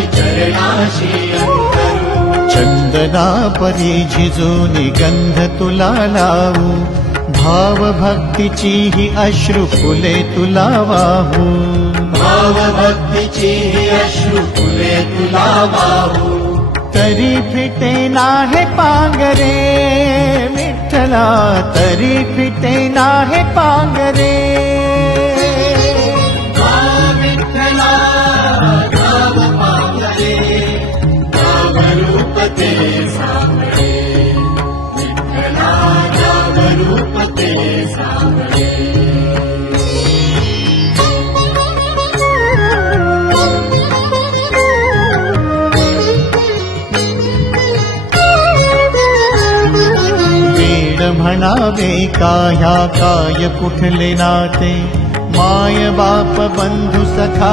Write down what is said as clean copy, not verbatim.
माझी चरणाशी अंतरू। चंदना परी झिजूनी गंध तुला लावू, भाव भक्तीची ही अश्रु फुले तुला वाहू। भाव भक्तीची ही अश्रु फुले तुला वाहू। तरी फिटे नाहे पांगरे विठ्ठला, तरी फिटे नाहे पांगरे। विठ्ठला नाव पांगरे, नाव रूप ते सांगळे। विठ्ठला नाव रूप ते सांगळे। म्हणावे काह्या काय कुठले नाते, माय बाप बंधू सखा